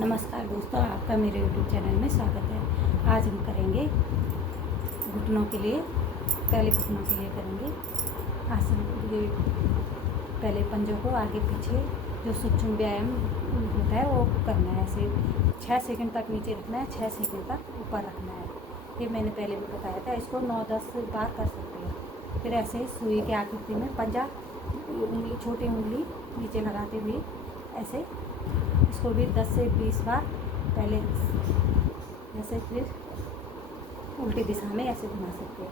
नमस्कार दोस्तों, आपका मेरे यूट्यूब चैनल में स्वागत है। आज हम करेंगे घुटनों के लिए, पहले घुटनों के लिए करेंगे आसन। ये पहले पंजों को आगे पीछे जो सूक्ष्म व्यायाम होता है वो करना है। ऐसे 6 सेकंड तक नीचे रखना है, 6 सेकंड तक ऊपर रखना है। ये मैंने पहले भी बताया था। इसको 9-10 बार कर सकते हैं। फिर ऐसे सुई के आकृति में पंजा, उंगली, छोटी उंगली नीचे लगाते हुए ऐसे इसको भी 10 से 20 बार पहले ऐसे, फिर उल्टी दिशा में ऐसे घुमा सकते हैं।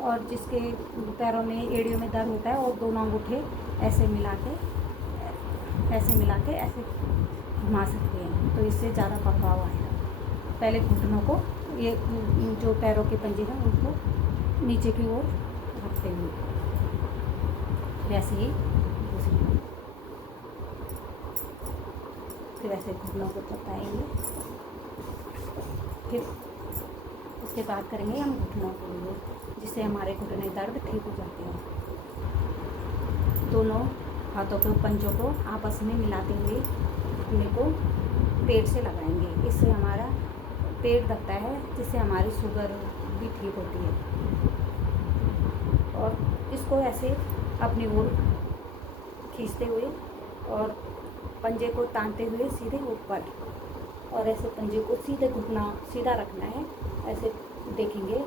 और जिसके पैरों में, एड़ियों में दर्द होता है, वो दोनों अंगूठे ऐसे मिला के ऐसे घुमा सकते हैं, तो इससे ज़्यादा प्रभाव आएगा। पहले घुटनों को, ये जो पैरों के पंजे हैं उनको नीचे की ओर रखते हुए वैसे ही फिर ऐसे घुटनों को थपथपाएंगे। फिर उसके बाद करेंगे हम घुटनों के लिए, जिससे हमारे घुटने दर्द ठीक हो जाते हैं। दोनों हाथों के पंजों को आपस में मिलाते हुए घुटने को पेट से लगाएंगे। इससे हमारा पेट दबता है, जिससे हमारी शुगर भी ठीक होती है। और इसको ऐसे अपनी ओर खींचते हुए और पंजे को तानते हुए सीधे ऊपर, और ऐसे पंजे को सीधे घुटना सीधा रखना है। ऐसे देखेंगे।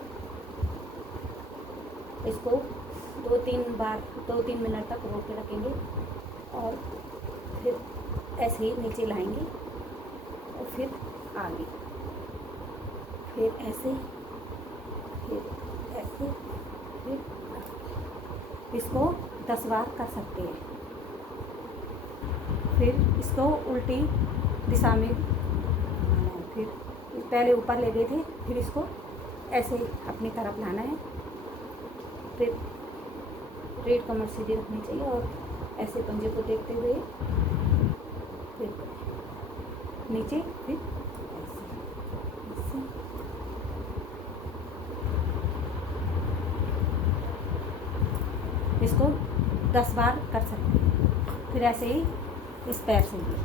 इसको 2-3 मिनट तक रोक के रखेंगे और फिर ऐसे ही नीचे लाएंगे और फिर आगे, फिर ऐसे, फिर ऐसे, फिर इसको 10 बार कर सकते हैं। फिर इसको उल्टी दिशा में, फिर पहले ऊपर ले गए थे, फिर इसको ऐसे अपनी तरफ लाना है। फिर रीढ़ कमर सीधी रखनी चाहिए और ऐसे पंजे को देखते हुए फिर नीचे, फिर ऐसे। इसको 10 बार कर सकते हैं। फिर ऐसे ही इस पैर से भी।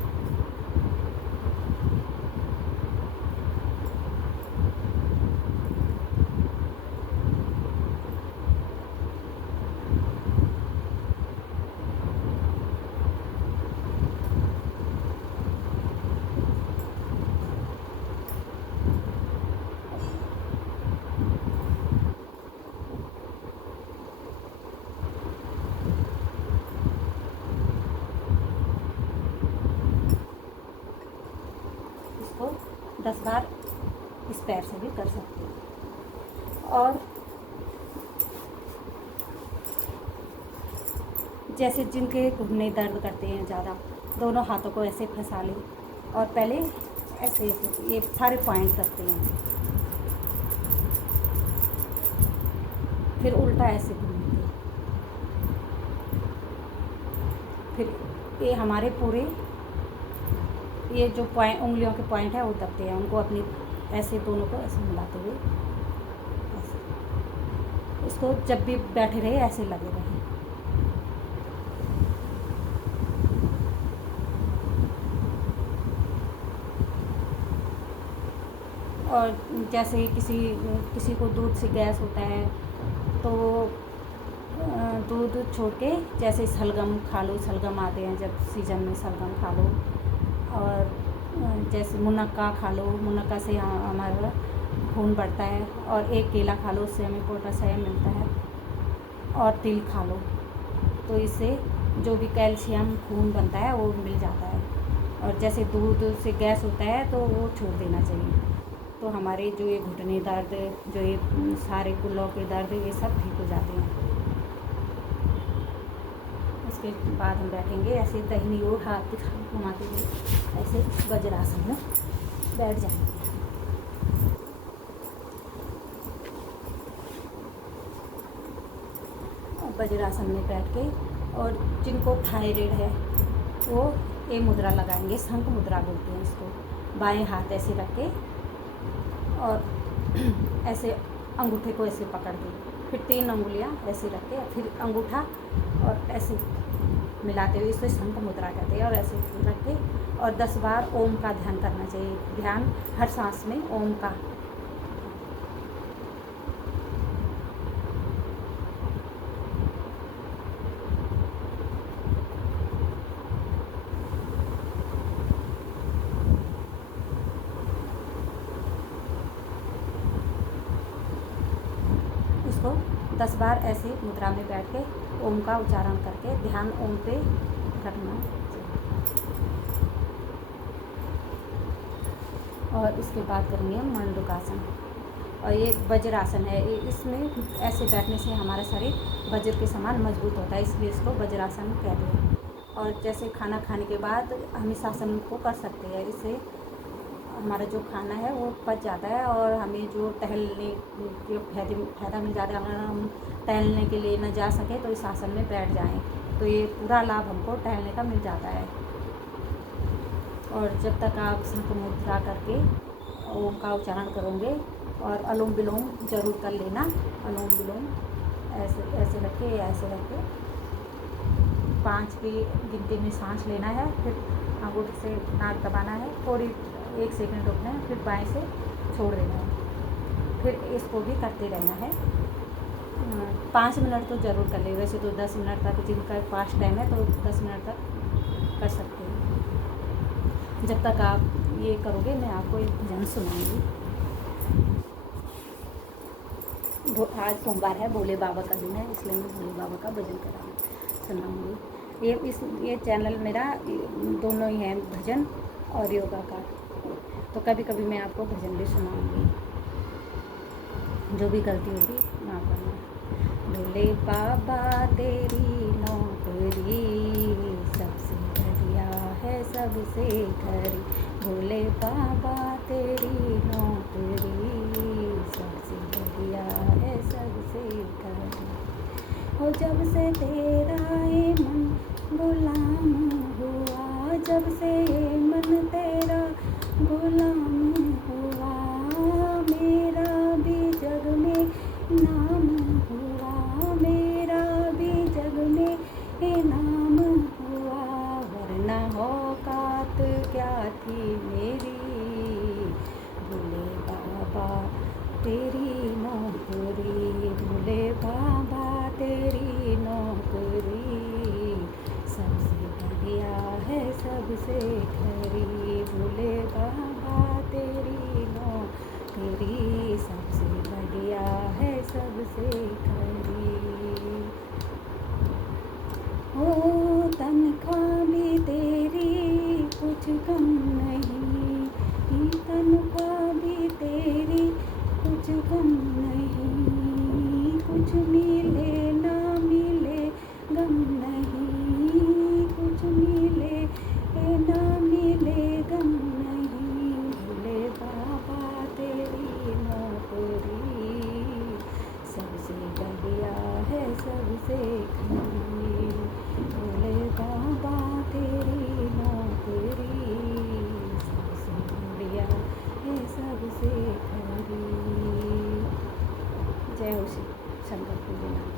इसको 10 बार इस पैर से भी कर सकते हैं। और जैसे जिनके घुटने दर्द करते हैं ज़्यादा, दोनों हाथों को ऐसे फंसा लें और पहले ऐसे ऐसे ये सारे पॉइंट करते हैं, फिर उल्टा ऐसे घूमते, फिर ये हमारे पूरे ये जो पॉइंट, उंगलियों के पॉइंट है वो दबते हैं। उनको अपनी ऐसे दोनों को ऐसे मिलाते हुए ऐसे, इसको जब भी बैठे रहे ऐसे लगे रहे। और जैसे किसी को दूध से गैस होता है, तो दूध छोड़ के जैसे शलगम खा लो, शलगम आते हैं जब सीज़न में, शलगम खा लो। और जैसे मुनक्का खा लो, मुनक्का से हमारा खून बढ़ता है। और एक केला खा लो, उससे हमें पोटासियम मिलता है। और तिल खा लो, तो इससे जो भी कैल्शियम खून बनता है वो मिल जाता है। और जैसे दूध से गैस होता है तो वो छोड़ देना चाहिए, तो हमारे जो ये घुटने दर्द, जो ये सारे कुल्लों के दर्द, ये सब ठीक हो जाते हैं। उसके बाद हम बैठेंगे ऐसे दाहिनी ओर हाथ घुमाते हुए, ऐसे वज्रासन में बैठ जाएंगे। और वज्रासन में बैठ के, और जिनको थायराइड है वो ये मुद्रा लगाएंगे, शंख मुद्रा बोलते हैं इसको। बाएं हाथ ऐसे रख के और ऐसे अंगूठे को ऐसे पकड़ के, फिर 3 अंगुलियां ऐसे रख के, फिर अंगूठा और ऐसे मिलाते हुए इसे शंख मुद्रा कहते हैं। और ऐसे रख के और 10 बार ओम का ध्यान करना चाहिए। ध्यान हर सांस में ओम का। उसको 10 बार ऐसे मुद्रा में बैठ के ओम का उच्चारण करके ध्यान ओम पे रखना चाहिए। और उसके बाद करेंगे मंडूकासन। और ये वज्रासन है। इसमें ऐसे बैठने से हमारा शरीर वज्र के समान मजबूत होता है, इसलिए इसको वज्रासन कहते हैं। और जैसे खाना खाने के बाद हम इस आसन को कर सकते हैं। इससे हमारा जो खाना है वो पच जाता है और हमें जो टहलने के फायदा मिल जाता है। अगर हम टहलने के लिए न जा सके तो इस आसन में बैठ जाएं, तो ये पूरा लाभ हमको टहलने का मिल जाता है। और जब तक आप शंख मुद्रा करके ओम का उच्चारण करोगे और अनुलोम विलोम जरूर कर लेना। अनुलोम विलोम ऐसे ऐसे रख के, ऐसे रख के 5 की गिनती में सांस लेना है, फिर अंगूठे से नाक दबाना है, थोड़ी 1 सेकंड रुकना है, फिर बाएं से छोड़ देना है। फिर इसको भी करते रहना है। 5 मिनट तो ज़रूर कर ले। वैसे तो 10 मिनट तक, जिनका फास्ट टाइम है तो 10 मिनट तक कर सकते हैं। जब तक आप ये करोगे मैं आपको एक भजन सुनाऊंगी। आज सोमवार है, भोले बाबा का दिन है, इसलिए मैं भोले बाबा का भजन सुनाऊंगी। ये चैनल मेरा दोनों ही है, भजन और योगा का। तो कभी कभी मैं आपको भजन भी सुनाऊंगी। जो भी गलती होगी माफ़ करना। भोले बाबा तेरी नौकरी सबसे बढ़िया है, सबसे खरी। भोले बाबा तेरी नौकरी सबसे बढ़िया है, सबसे खरी। हो जब से तेरा ये मन गुलाम हुआ, जब से ये मन तेरा गुलाम हुआ, मेरा भी जग में नाम हुआ, मेरा भी जग में नाम हुआ। वरना औकात क्या थी मेरी, भोले बाबा तेरी नौकरी, भोले बाबा तेरी नौकरी सबसे बढ़िया है, सबसे खरी। भोले बाबा तेरी नौकरी सबसे बढ़िया है, सबसे खरी। हो तनख्वाह भी तेरी कुछ कम नहीं, तनख्वाह भी तेरी कुछ कम नहीं। कुछ मिले ना मिले गम नहीं, कुछ मिले ना मिले गम नहीं। भोले बाबा तेरी नौकरी सबसे बढ़िया है, सबसे खरी। भोले बाबा तेरी नौकरी सबसे बढ़िया है, सबसे खरी। जय हो श्री शंकर भोलेनाथ।